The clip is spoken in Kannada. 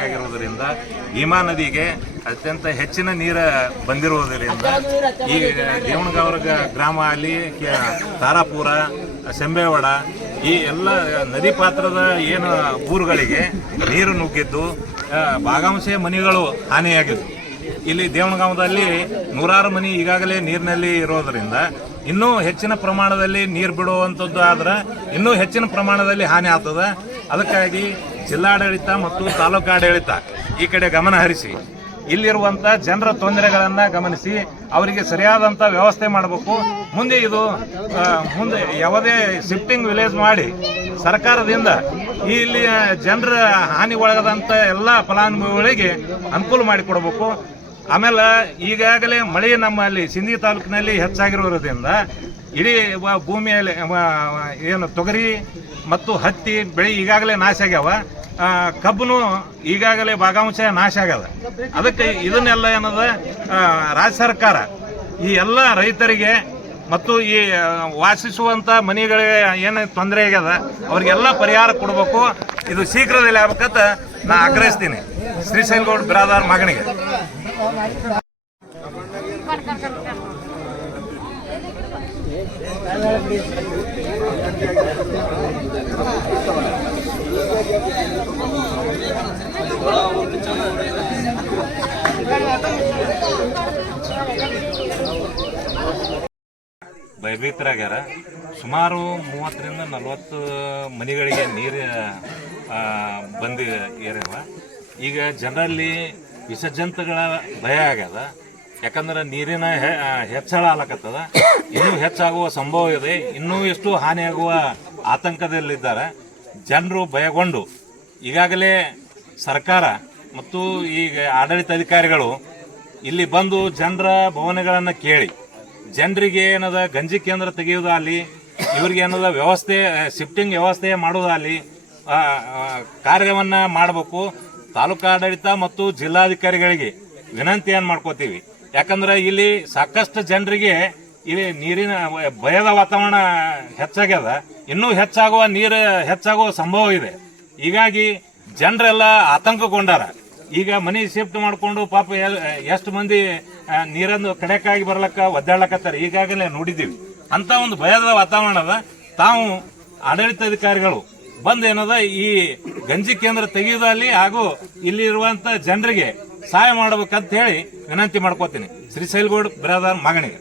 ಆಗಿರುವುದರಿಂದ ಭೀಮಾ ನದಿಗೆ ಅತ್ಯಂತ ಹೆಚ್ಚಿನ ನೀರ ಬಂದಿರುವುದರಿಂದ ಈ ದೇವಣಗಾವರ ಗ್ರಾಮ ಅಲ್ಲಿ ತಾರಾಪುರ ಸೆಂಬೇವಾಡ ಈ ಎಲ್ಲ ನದಿ ಪಾತ್ರದ ಏನು ಊರುಗಳಿಗೆ ನೀರು ನುಗ್ಗಿದ್ದು ಆ, ಭಾಗಂಶ ಮನೆಗಳು ಹಾನಿಯಾಗಿದ್ದು. ಇಲ್ಲಿ ದೇವಣಗಾಂವದಲ್ಲಿ ನೂರಾರು ಮನೆ ಈಗಾಗಲೇ ನೀರಿನಲ್ಲಿ ಇರೋದರಿಂದ ಇನ್ನೂ ಹೆಚ್ಚಿನ ಪ್ರಮಾಣದಲ್ಲಿ ನೀರು ಬಿಡುವಂಥದ್ದು ಆದ್ರೆ ಇನ್ನೂ ಹೆಚ್ಚಿನ ಪ್ರಮಾಣದಲ್ಲಿ ಹಾನಿ ಆಗ್ತದೆ. ಅದಕ್ಕಾಗಿ ಜಿಲ್ಲಾಡಳಿತ ಮತ್ತು ತಾಲೂಕು ಆಡಳಿತ ಈ ಕಡೆ ಗಮನ ಹರಿಸಿ. ಇಲ್ಲಿರುವಂಥ ಜನರ ತೊಂದರೆಗಳನ್ನು ಗಮನಿಸಿ, ಅವರಿಗೆ ಸರಿಯಾದಂಥ ವ್ಯವಸ್ಥೆ ಮಾಡಬೇಕು. ಮುಂದೆ ಇದು ಮುಂದೆ ಯಾವುದೇ ಶಿಫ್ಟಿಂಗ್ ವಿಲೇಜ್ ಮಾಡಿ ಸರ್ಕಾರದಿಂದ ಇಲ್ಲಿ ಜನರ ಹಾನಿಗೊಳಗದಂಥ ಎಲ್ಲ ಫಲಾನುಭವಿಗಳಿಗೆ ಅನುಕೂಲ ಮಾಡಿಕೊಡ್ಬೇಕು. ಆಮೇಲೆ ಈಗಾಗಲೇ ಮಳೆ ನಮ್ಮಲ್ಲಿ ಸಿಂಧಿ ತಾಲೂಕಿನಲ್ಲಿ ಹೆಚ್ಚಾಗಿರೋದ್ರಿಂದ ಇಡೀ ಭೂಮಿಯಲ್ಲಿ ಏನು ತೊಗರಿ ಮತ್ತು ಹತ್ತಿ ಬೆಳೆ ಈಗಾಗಲೇ ನಾಶ ಆಗ್ಯಾವ. ಕಬ್ಬನು ಈಗಾಗಲೇ ಭಾಗಾಂಶ ನಾಶ ಆಗದ ಅದಕ್ಕೆ ಇದನ್ನೆಲ್ಲ ಏನದ ರಾಜ್ಯ ಸರ್ಕಾರ ಈ ಎಲ್ಲ ರೈತರಿಗೆ ಮತ್ತು ಈ ವಾಸಿಸುವಂಥ ಮನೆಗಳಿಗೆ ಏನು ತೊಂದರೆ ಆಗ್ಯದ, ಅವ್ರಿಗೆಲ್ಲ ಪರಿಹಾರ ಕೊಡಬೇಕು. ಇದು ಶೀಘ್ರದಲ್ಲಿ ಆಗ್ಬೇಕಂತ ನಾ ಆಗ್ರಹಿಸ್ತೀನಿ. ಶ್ರೀಶೈಲಗೌಡ ಬಿರಾದಾರ್ ಮಗನಿಗೆ. ಭಯಭೀತರಾಗ್ಯಾರ ಸುಮಾರು ಮೂವತ್ತರಿಂದ ನಲವತ್ತು ಮನೆಗಳಿಗೆ ನೀರು ಬಂದು ಏರ್ಯಾವ. ಈಗ ಜನರಲ್ಲಿ ವಿಸರ್ಜಂತಗಳ ಭಯ ಆಗ್ಯದ. ಯಾಕಂದ್ರೆ ನೀರಿನ ಹೆಚ್ಚಳ ಆಲಕತ್ತದ ಇನ್ನೂ ಹೆಚ್ಚಾಗುವ ಸಂಭವ ಇದೆ. ಇನ್ನೂ ಎಷ್ಟು ಹಾನಿಯಾಗುವ ಆತಂಕದಲ್ಲಿದ್ದಾರೆ. ಜನರು ಭಯಗೊಂಡು ಈಗಾಗಲೇ ಸರ್ಕಾರ ಮತ್ತು ಈಗ ಆಡಳಿತಾಧಿಕಾರಿಗಳು ಇಲ್ಲಿ ಬಂದು ಜನರ ಭವನಗಳನ್ನು ಕೇಳಿ ಜನರಿಗೆ ಏನದ ಗಂಜಿ ಕೇಂದ್ರ ತೆಗೆಯೋದಾಗಲಿ ಇವ್ರಿಗೆ ಏನದ ವ್ಯವಸ್ಥೆ ಶಿಫ್ಟಿಂಗ್ ವ್ಯವಸ್ಥೆ ಮಾಡೋದಾಗಲಿ ಕಾರ್ಯವನ್ನ ಮಾಡಬೇಕು. ತಾಲೂಕು ಆಡಳಿತ ಮತ್ತು ಜಿಲ್ಲಾಧಿಕಾರಿಗಳಿಗೆ ವಿನಂತಿಯನ್ನು ಮಾಡ್ಕೋತೀವಿ? ಯಾಕಂದ್ರೆ ಇಲ್ಲಿ ಸಾಕಷ್ಟು ಜನರಿಗೆ ಇಲ್ಲಿ ನೀರಿನ ಭಯದ ವಾತಾವರಣ ಹೆಚ್ಚಾಗ್ಯದ. ಇನ್ನೂ ಹೆಚ್ಚಾಗುವ ನೀರು, ಹೆಚ್ಚಾಗುವ ಸಂಭವ ಇದೆ. ಹೀಗಾಗಿ ಜನರೆಲ್ಲ ಆತಂಕಗೊಂಡಾರ. ಈಗ ಮನೆ ಶಿಫ್ಟ್ ಮಾಡಿಕೊಂಡು ಪಾಪ ಎಷ್ಟು ಮಂದಿ ನೀರನ್ನು ಕಡೆಕಾಗಿ ಬರ್ಲಕ್ಕ, ಒದ್ದಾಡ್ಲಕತ್ತಾರೆ. ಈಗಾಗಲೇ ನೋಡಿದ್ದೀವಿ. ಅಂತ ಒಂದು ಭಯದ ವಾತಾವರಣದ ತಾವು ಆಡಳಿತಾಧಿಕಾರಿಗಳು ಬಂದ್ ಏನದ, ಈ ಗಂಜಿ ಕೇಂದ್ರ ತೆಗೆಯುವುದಲ್ಲಿ ಹಾಗೂ ಇಲ್ಲಿ ಇರುವಂತ ಜನರಿಗೆ ಸಹಾಯ ಮಾಡ್ಬೇಕಂತ ಹೇಳಿ ವಿನಂತಿ ಮಾಡ್ಕೋತೀನಿ. ಶ್ರೀಶೈಲಗೌಡ ಬ್ರದರ್ ಮಗನಿಗೆ